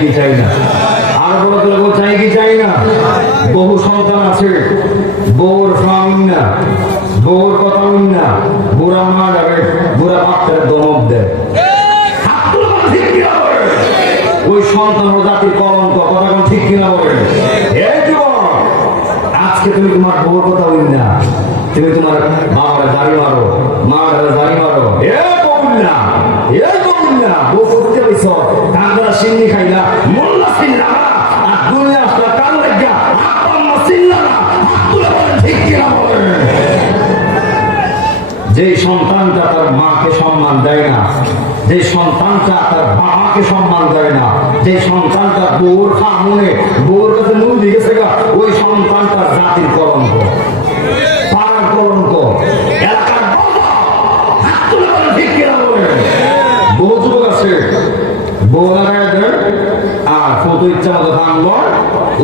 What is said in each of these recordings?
কি চাই না? আর বড় করে বল চাই কি চাই না? বহু সন্তান আছে। বউর ফাউন না বউর কথা না বুড়া মা যাবে, বুড়া বাচ্চার দমক দেয়। বলো বলে? ওই সন্তান ও জাতির কলঙ্ক, কথা ঠিক কিনা বলে? আজকে তুমি তোমার বউর কথা উন না তুমি তোমার বাবার দাড়ি মারো, মার দাড়ি মারো। যে সন্তানটা তার মাকে সম্মান দেয় না, যে সন্তানটা তার বাবাকে সম্মান দেয় না, যে সন্তানটা বউর খামুনে বউর কাছে মুখ দিয়েছে ওই সন্তানটা জাতির কলঙ্ক, পাড়ার কলঙ্ক আছে আর ফটো ইচ্ছা মতো ভাঙলো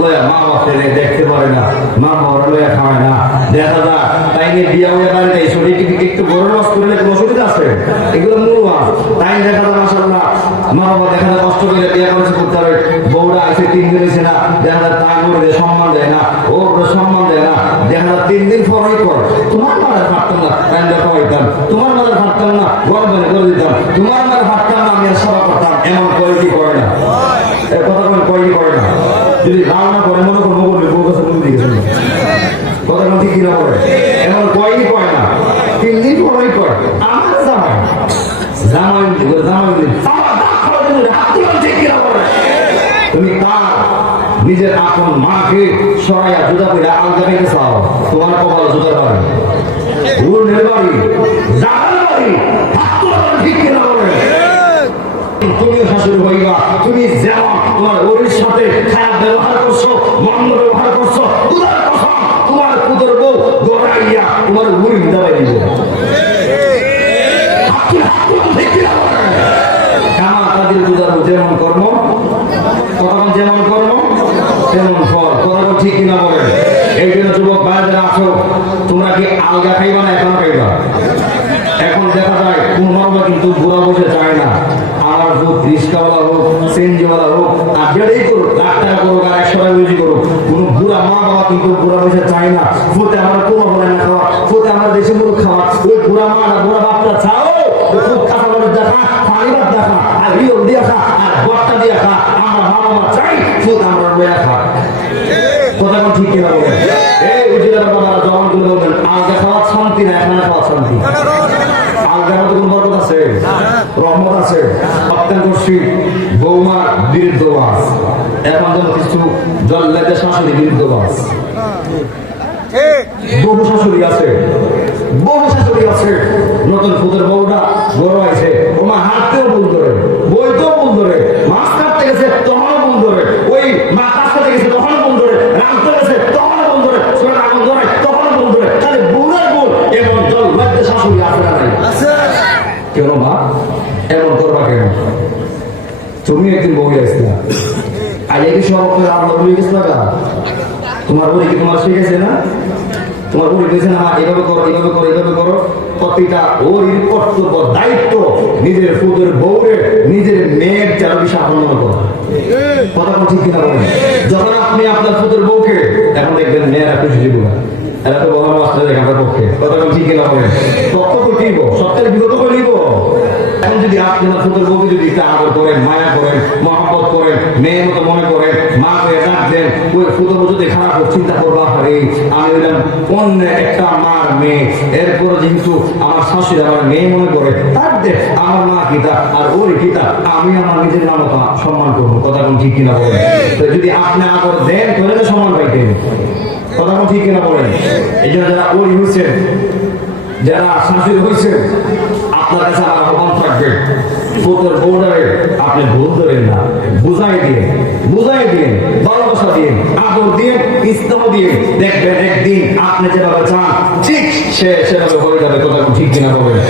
লয়া মা বাপরে দেখতে পারে না, মা বাবার লয়া খাওয়ায় না। দেখা যায় তাই নিয়ে বিয়া হয়ে বাড়িতে এই শরীর একটু বড় মাছ করলে কোনো অসুবিধা আছে? এগুলো মূল মাছ তাই দেখা যায় মাসাল্লাহ মা বাবা দেখা যায় কষ্ট করে বিয়া করেছে করতে হবে। বউরা আছে তিন দিন হয়েছে না, দেখা যায় তাই করে সম্মান দেয় না, ও সম্মান দেয় না। দেখা যায় তিন দিন পরই কর। তোমার মারা ফাটতাম না, তাই দেখো হইতাম তোমার মারা ফাটতাম না, গরম করে করে দিতাম। তোমার মারা ফাটতাম না আমি আর সভা করতাম এমন করে কি করে না এ কথা কোনো কয়ই করে না যদি রাগ না করে মনে করব বলবে বউ কাছে মুখ দিয়ে গেছে কথা কোনো ঠিক না করে? এমন কয়ই করে না? তিন দিন পরেই করে আমার জামাই। জামাই জামাই দিন তুমি তার নিজের আপন মাকে সরাইয়া জুদা করে আলগা রেখে চাও। তোমার কপাল কিনা বলে। তুমি শাশুড়ি হইবা, তুমি যেমন তোমার ওরির সাথে খারাপ ব্যবহার করছ, মন্দ কি খাইবা না, এখন খাইবা। এখন দেখা যায়, কোন মর্ম কিন্তু বুড়া বসে চায় না। আমার হোক রিক্সাওয়ালা হোক সিএনজিওয়ালা হোক, আর যেটাই করুক লাখ টাকা করুক, আর একশো টাকা বেশি করুক, কোন বুড়া মা বাবা কিন্তু বুড়া বসে চায় না। ফুটে আমার কোনো বলে না খাওয়া, ফুটে আমার দেশে মুরগ খাওয়া। ওই বুড়া মা আর বুড়া বাপটা চাও আমরা মা বাবা চাই, ফুট আমরা লয়া খা। কথা ঠিক কিনা বলে? খাওয়া শান্তি না এখানে খাওয়া শান্তি আলগার মধ্যে কোন বরকত আছে? বহু শাশুড়ি আছে। নতুন ফুতের বউটা বড় আছে ওমা হাঁটতেও কেন মা? এমন করবা কেন? তুমি একদিন আজ কি সব আপনার গেছিল না তোমার বই কি তোমার শিখেছে না? বই ঠিক যখন আপনি আপনার বউকে, এখন দেখবেন মেয়েরা খুশি না। এরা তো বড় মাস্টার পক্ষে। কথা ঠিক কিনা বলেন? তো কিনব, সত্যের বিগত নিব এখন যদি আপনি ছোট বউকে যদি আদর করেন, মায়া করেন, মহব্বত করেন, মেয়ের মতো মনে করেন, মা করে ডাক দেন ওই ছোট বউ যদি খারাপ চিন্তা করবা আরে আমি হইলাম অন্য একটা মার মেয়ে। এরপরে যেহেতু আমার শাশুড়ি আমার মেয়ে মনে করে, তার দে আমার মা কিতা আর ওর কিতা আমি আমার নিজের নামতা সম্মান করব। কথা কোন ঠিক কিনা বলেন? তো যদি আপনি আদর দেন, তাহলে তো সম্মান পাইতেন কথা কোন ঠিক কিনা বলেন? এই জন্য যারা ওই হয়েছেন যারা শাশুড়ি হয়েছে আপনার কাছে আমার আহ্বান থাকবে বউডারে আপনি ভুল ধরেন না। বুঝাই দিয়ে বুঝাই দিয়ে ভালোবাসা দিয়ে আদর দিয়ে ইস্তম দিয়ে দেখবেন একদিন আপনি যেভাবে চান, ঠিক সে সেভাবে হয়ে যাবে, কথা ঠিক কিনা বলেন।